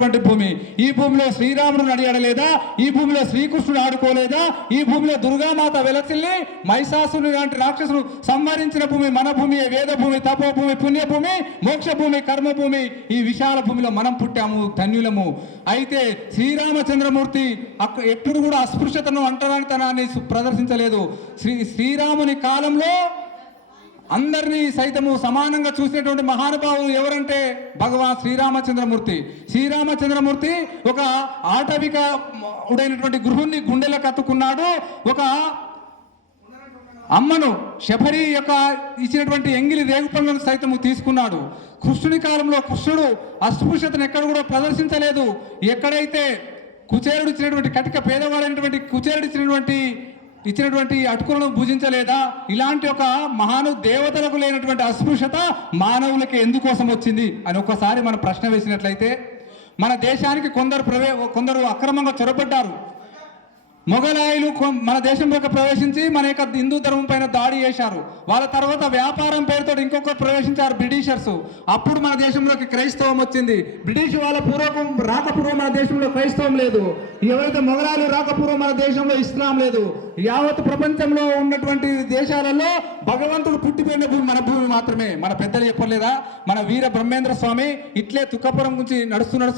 ఉన్నటువంటి భూమి. ఈ భూమిలో శ్రీరాముడు నడియాడలేదా ఈ భూమిలో శ్రీకృష్ణుడు ఆడుకోలేదా? ఈ భూమిలో దుర్గామాత వెలసిల్లి మహిషాసుని లాంటి రాక్షసులు సంహరించిన భూమి మన భూమి వేద భూమి తపో భూమి పుణ్యభూమి మోక్ష భూమి కర్మ భూమి. ఈ విశాల భూమిలో మనం పుట్టాము ధన్యులము. అయితే శ్రీరామచంద్రమూర్తి అక్క ఎప్పుడు కూడా అస్పృశ్యతను అంటరానితనాన్ని ప్రదర్శించలేదు. శ్రీ శ్రీరాముని కాలంలో అందరినీ సైతము సమానంగా చూసినటువంటి మహానుభావులు ఎవరంటే భగవాన్ శ్రీరామచంద్రమూర్తి. శ్రీరామచంద్రమూర్తి ఒక ఆటవిక ఉడైనటువంటి గృహుణ్ణి గుండెలకు కత్తుకున్నాడు. ఒక అమ్మను శబరి యొక్క ఇచ్చినటువంటి ఎంగిలి రేగుపళ్ళను సైతము తీసుకున్నాడు. కృష్ణుని కాలంలో కృష్ణుడు అస్పృశ్యతను ఎక్కడ కూడా ప్రదర్శించలేదు. ఎక్కడైతే కుచేరుడు ఇచ్చినటువంటి కటిక పేదవాడైనటువంటి కుచేరుడు ఇచ్చినటువంటి ఇచ్చినటువంటి అటుకులను భుజించలేదా? ఇలాంటి ఒక మహాను దేవతలకు లేనటువంటి అస్పృశ్యత మానవులకి ఎందుకోసం వచ్చింది? అని ఒక్కసారి మనం ప్రశ్న వేసినట్లయితే మన దేశానికి కొందరు ప్రవే కొందరు అక్రమంగా చొరబడ్డారు. మొఘలాయులు మన దేశంలోకి ప్రవేశించి మన యొక్క హిందూ ధర్మం పైన దాడి చేశారు. వాళ్ళ తర్వాత వ్యాపారం పేరుతో ఇంకొక ప్రవేశించారు బ్రిటిషర్స్. అప్పుడు మన దేశంలోకి క్రైస్తవం వచ్చింది. బ్రిటిష్ వాళ్ళ పూర్వకం రాకపూర్వం మన దేశంలో క్రైస్తవం లేదు. ఎవరైతే మొఘలాయులు రాకపూర్వం మన దేశంలో ఇస్లాం లేదు. యావత్ ప్రపంచంలో ఉన్నటువంటి దేశాలలో భగవంతుడు పుట్టిపోయిన భూమి మన భూమి మాత్రమే. మన పెద్దలు చెప్పలేదా? మన వీర బ్రహ్మేంద్ర స్వామి ఇట్లే తుక్కపురం నుంచి నడుస్తూ నడుస్తూ